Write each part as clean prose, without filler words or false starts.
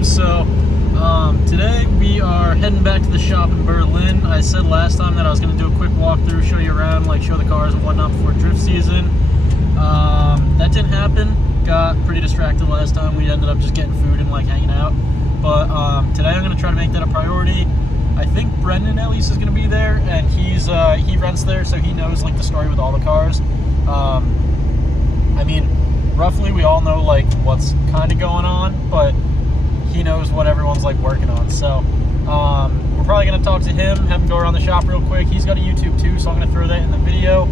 YouTube. So today we are heading back to the shop in Berlin. I said last time that I was going to do a quick walkthrough, show you around, like show the cars and whatnot before drift season. That didn't happen. Got pretty distracted last time. We ended up just getting food and like hanging out. But today I'm going to try to make that a priority. I think Brendan at least is going to be there, and he rents there, so he knows like the story with all the cars. I mean, roughly we all know like what's kind of going on, but he knows what everyone's like working on. So we're probably going to talk to him, have him go around the shop real quick. He's got a YouTube too, so I'm going to throw that in the video.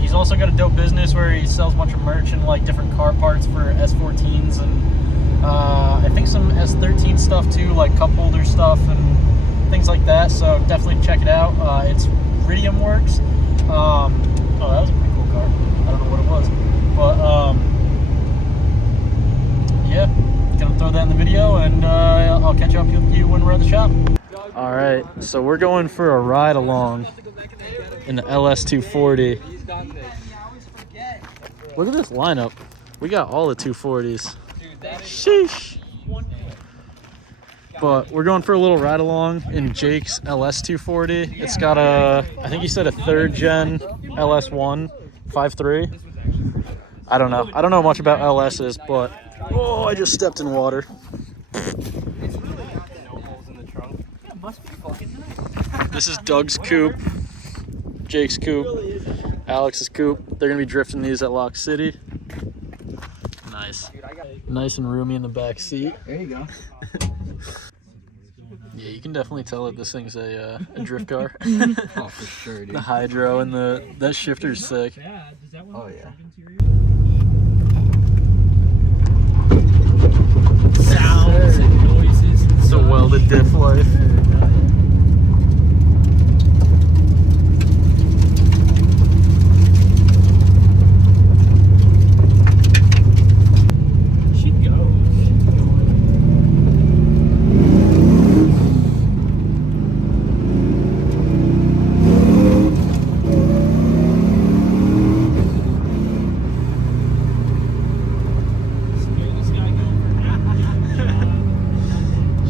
He's also got a dope business where he sells a bunch of merch and like different car parts for S14s and I think some S13 stuff too, like cup holder stuff and things like that. So definitely check it out. It's Iridium Works. Oh, that was a pretty cool car. I don't know what it was, but yeah, gonna throw that in the video, and I'll catch up with you when we're at the shop. All right, so we're going for a ride along in the LS240. Look at this lineup. We got all the 240s. Sheesh. But we're going for a little ride along in Jake's LS240. It's got a, I think he said a 3rd gen LS1 5.3. I don't know. I don't know much about LS's, but oh, I just stepped in water. This is Doug's coupe, Jake's coupe, Alex's coupe. They're gonna be drifting these at Lock City. Nice. Nice and roomy in the back seat. There you go. Yeah, you can definitely tell that this thing's a drift car. Oh, for sure, dude. The hydro and that shifter's sick. Oh, yeah. Sounds and noises. It's a welded diff life.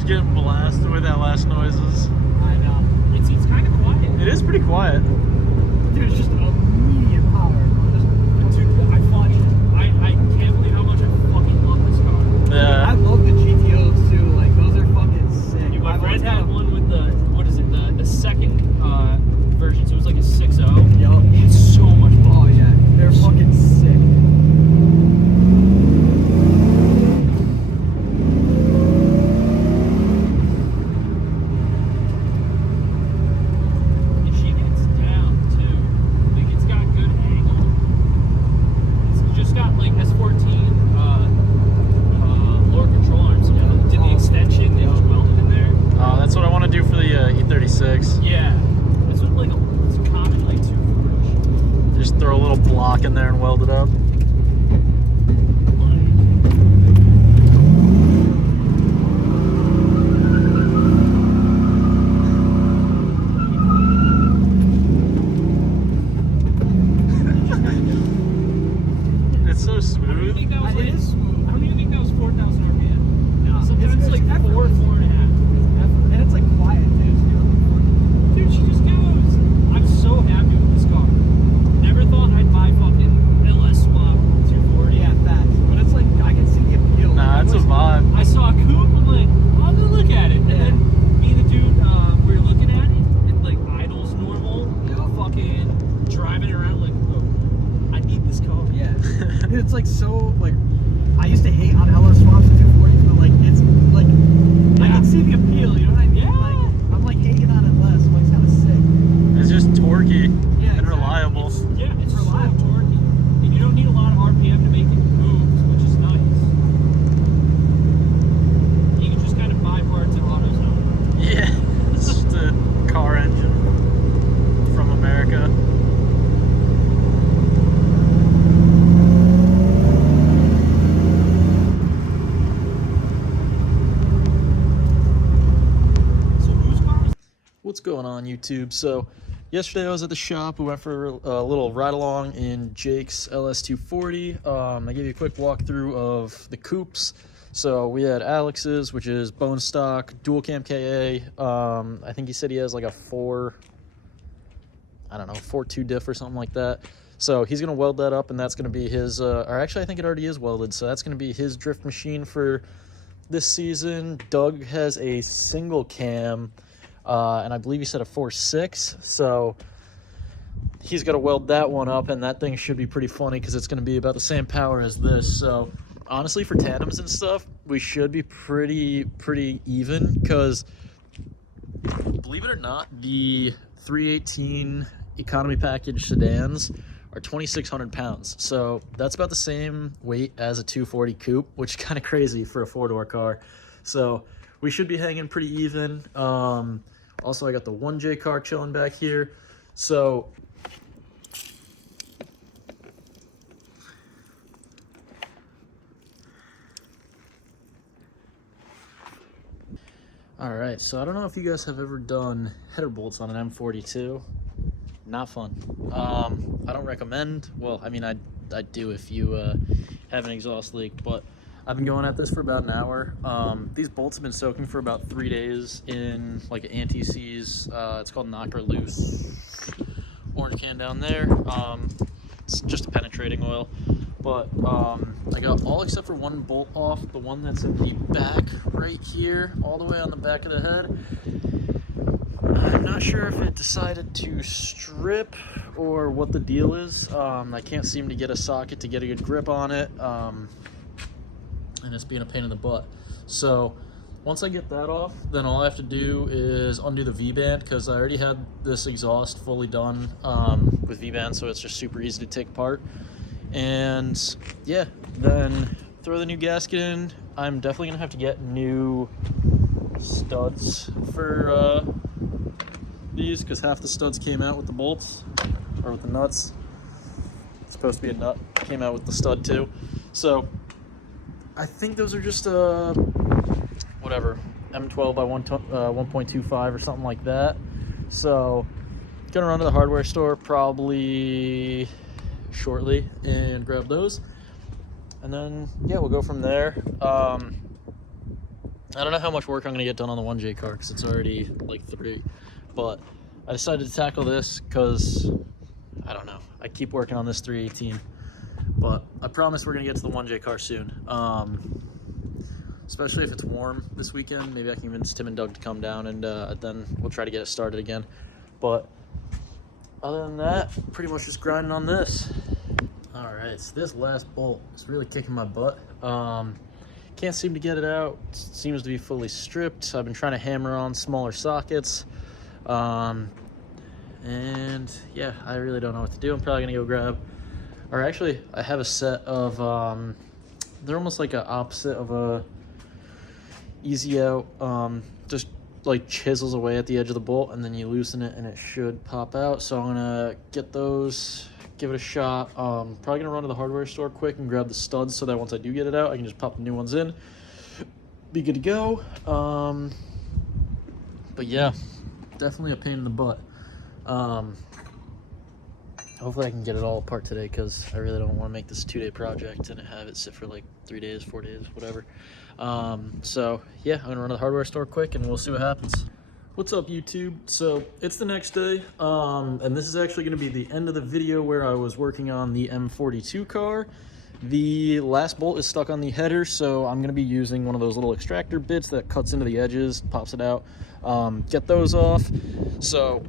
Getting blasted with LS noises. I know. It's kind of quiet. It is pretty quiet. Dude, it's just immediate power. Dude, I can't believe how much I fucking love this car. Yeah. I love the GTOs too. Like, those are fucking sick. Dude, my friend had had one with the, what is it, the second version, so it was like a 6.0. Yo. It's so much fun. Oh yeah, they're fucking sick. That's what I want to do for the e36. Yeah, this was like it's common like 240. Just throw a little block in there and weld it up. It's so smooth. It is smooth. I don't even think that was 4,000 RPM. No, sometimes it's like 4.5. And it's like quiet too. Dude, she just goes. I'm so happy with this car. Never thought I'd buy fucking LS swap 240. Yeah, facts. But it's like, I can see the appeal. Nah, it's a vibe. I saw a coupe, I'm like, I'll go look at it. And then me and the dude, we were looking at it, and like idles normal, fucking driving around like, oh, I need this car. Yeah. Dude, it's like so, like, I used to hate on LS swaps and 240s, but like, it's like, I can see the appeal, you know what I mean? Yeah. Like, I'm like hating on it less. Like, it's kind of sick. It's just torquey Yeah, and reliable. It's reliable. so torquey. And you don't need a lot of RPM to make it move, which is nice. You can just kind of buy parts at AutoZone. Yeah, it's just a car engine from America. What's going on, YouTube? So yesterday I was at the shop. We went for a little ride along in Jake's LS240. I gave you a quick walkthrough of the coupes So we had Alex's, which is bone stock, dual cam KA. I think he said he has like a 4.2 diff or something like that. So he's going to weld that up, and that's going to be his, or actually I think it already is welded, so that's going to be his drift machine for this season. Doug has a single cam, and I believe he said a 4.6, so he's got to weld that one up, and that thing should be pretty funny because it's going to be about the same power as this. So honestly, for tandems and stuff, we should be pretty even, because believe it or not, the 318 economy package sedans are 2,600 pounds. So that's about the same weight as a 240 coupe, which is kind of crazy for a four-door car. So we should be hanging pretty even. Also, I got the 1J car chilling back here. So all right, so I don't know if you guys have ever done header bolts on an M42. Not fun. I don't recommend. Well, I mean, I do if you have an exhaust leak, but I've been going at this for about an hour. These bolts have been soaking for about 3 days in like an anti-seize. It's called Knocker Loose. Orange can down there. It's just a penetrating oil. But I got all except for one bolt off, the one that's in the back right here, all the way on the back of the head. I'm not sure if it decided to strip or what the deal is. I can't seem to get a socket to get a good grip on it, and it's being a pain in the butt. So once I get that off, then all I have to do is undo the V-band, because I already had this exhaust fully done with V-band, so it's just super easy to take apart. And yeah, then throw the new gasket in. I'm definitely gonna have to get new studs for these, because half the studs came out with the bolts, or with the nuts. It's supposed to be a nut, came out with the stud too. So I think those are just whatever, M12 by 1.25 or something like that. So gonna run to the hardware store probably shortly and grab those, and then yeah, we'll go from there. I don't know how much work I'm gonna get done on the 1J car because it's already like 3, but I decided to tackle this because I don't know, I keep working on this 318, but I promise we're gonna get to the 1J car soon. Especially if it's warm this weekend. Maybe I can convince Tim and Doug to come down, and then we'll try to get it started again. But other than that, pretty much just grinding on this. All right, so this last bolt is really kicking my butt. Can't seem to get it out. It seems to be fully stripped. I've been trying to hammer on smaller sockets. And yeah, I really don't know what to do. I'm probably gonna go grab, or actually I have a set of, they're almost like an opposite of a easy out, just like chisels away at the edge of the bolt, and then you loosen it and it should pop out. So I'm gonna get those, give it a shot. Probably gonna run to the hardware store quick and grab the studs so that once I do get it out, I can just pop the new ones in, be good to go. But yeah, definitely a pain in the butt. Hopefully I can get it all apart today, because I really don't want to make this a 2-day project and have it sit for like 3 days, 4 days, whatever. So yeah, I'm gonna run to the hardware store quick and we'll see what happens. What's up, YouTube? So it's the next day, and this is actually gonna be the end of the video where I was working on the M42 car. The last bolt is stuck on the header, so I'm gonna be using one of those little extractor bits that cuts into the edges, pops it out, get those off. So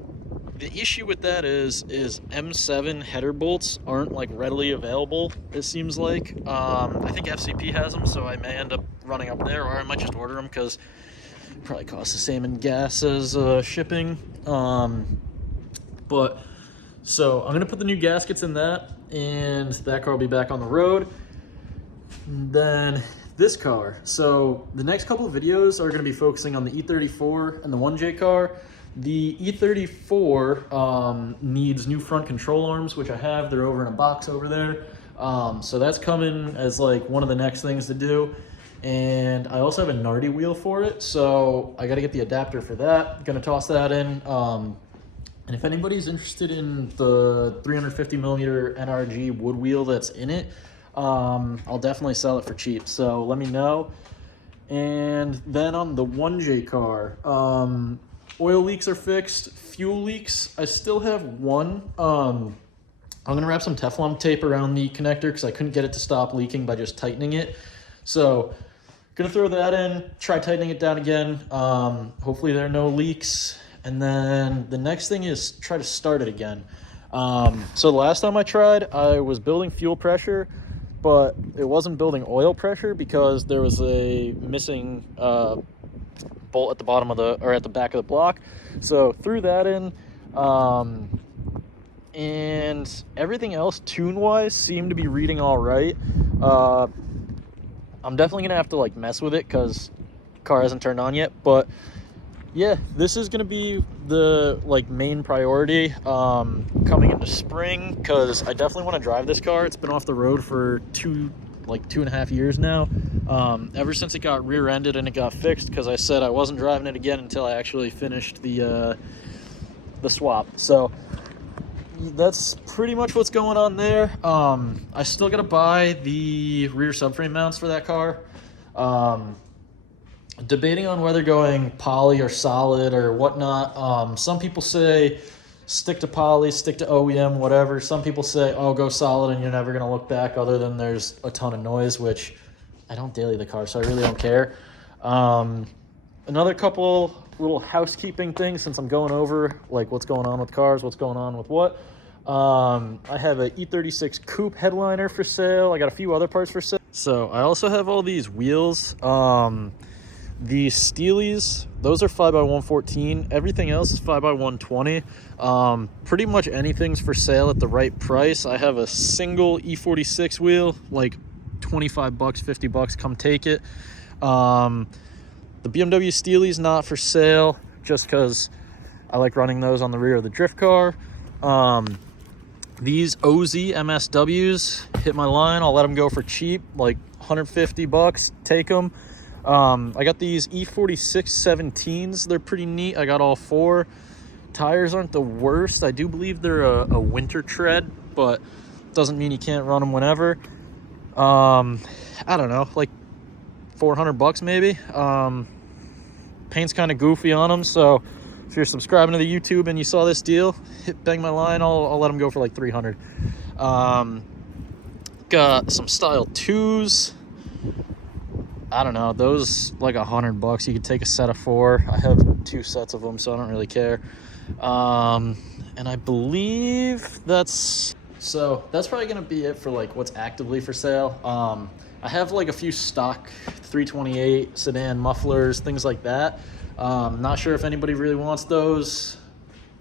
the issue with that is M7 header bolts aren't like readily available, it seems like. I think FCP has them, so I may end up running up there, or I might just order them because it probably costs the same in gas as shipping. But so I'm gonna put the new gaskets in that, and that car will be back on the road. And then this car. So the next couple of videos are gonna be focusing on the E34 and the 1J car. The E34 needs new front control arms, which I have. They're over in a box over there. So that's coming as like one of the next things to do. And I also have a Nardi wheel for it, so I got to get the adapter for that. Gonna toss that in. And if anybody's interested in the 350 millimeter NRG wood wheel that's in it, I'll definitely sell it for cheap. So let me know. And then on the 1J car, oil leaks are fixed. Fuel leaks, I still have one. I'm gonna wrap some Teflon tape around the connector because I couldn't get it to stop leaking by just tightening it. So gonna throw that in, try tightening it down again. Hopefully there are no leaks. And then the next thing is try to start it again. So the last time I tried, I was building fuel pressure, but it wasn't building oil pressure because there was a missing bolt at the bottom of the, or at the back of the block. So threw that in, and everything else tune-wise seemed to be reading all right. I'm definitely gonna have to like mess with it because car hasn't turned on yet, but yeah, this is gonna be the like main priority coming into spring, because I definitely want to drive this car. It's been off the road for 2.5 years now, ever since it got rear-ended and it got fixed, because I said I wasn't driving it again until I actually finished the swap. So that's pretty much what's going on there. I still gotta buy the rear subframe mounts for that car. Debating on whether going poly or solid or whatnot. Some people say stick to poly, stick to OEM, whatever. Some people say, oh, go solid and you're never gonna look back, other than there's a ton of noise, which I don't daily the car, so I really don't care. Another couple little housekeeping things, since I'm going over like what's going on with cars, what's going on with what. I have a E36 coupe headliner for sale. I got a few other parts for sale. So I also have all these wheels. The Steelies, those are 5x114. Everything else is 5x120. Pretty much anything's for sale at the right price. I have a single E46 wheel, like $25, $50, come take it. The BMW Steely's not for sale, just because I like running those on the rear of the drift car. These OZ MSWs hit my line. I'll let them go for cheap, like $150, take them. I got these E46 17s. They're pretty neat. I got all four. Tires aren't the worst. I do believe they're a winter tread, but doesn't mean you can't run them whenever. I don't know, like $400 maybe. Paint's kind of goofy on them, so if you're subscribing to the YouTube and you saw this deal, bang my line. I'll let them go for like $300. Got some Style 2s. I don't know, those like $100. You could take a set of 4. I have 2 sets of them, so I don't really care. And I believe that's probably gonna be it for like what's actively for sale. I have like a few stock 328 sedan mufflers, things like that. Not sure if anybody really wants those.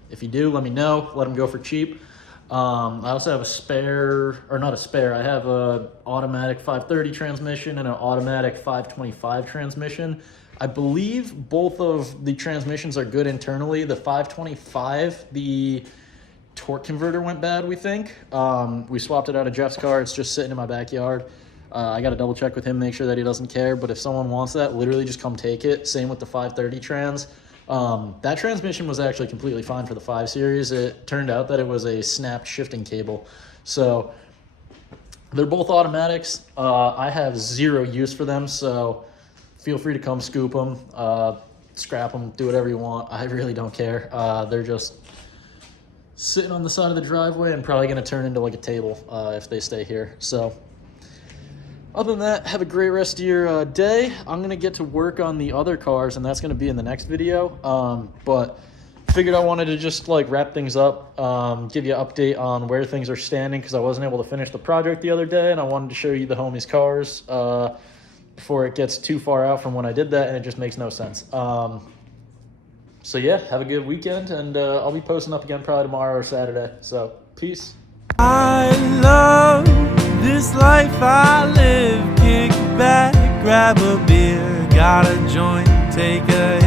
If you do, let me know. Let them go for cheap. I also have a spare, or not a spare, I have a automatic 530 transmission and an automatic 525 transmission. I believe both of the transmissions are good internally. The 525, the torque converter went bad, we think. We swapped it out of Jeff's car. It's just sitting in my backyard. I got to double check with him, make sure that he doesn't care. But if someone wants that, literally just come take it. Same with the 530 trans. That transmission was actually completely fine for the 5 Series. It turned out that it was a snapped shifting cable. So they're both automatics. I have 0 use for them, so feel free to come scoop them, scrap them, do whatever you want. I really don't care. They're just sitting on the side of the driveway and probably going to turn into like a table if they stay here. So other than that, have a great rest of your day. I'm going to get to work on the other cars, and that's going to be in the next video. But figured I wanted to just like wrap things up, give you an update on where things are standing, because I wasn't able to finish the project the other day, and I wanted to show you the homies' cars before it gets too far out from when I did that, and it just makes no sense. So yeah, have a good weekend, and I'll be posting up again probably tomorrow or Saturday. So peace. I love this life I live. Kick back, grab a beer, got a joint, take a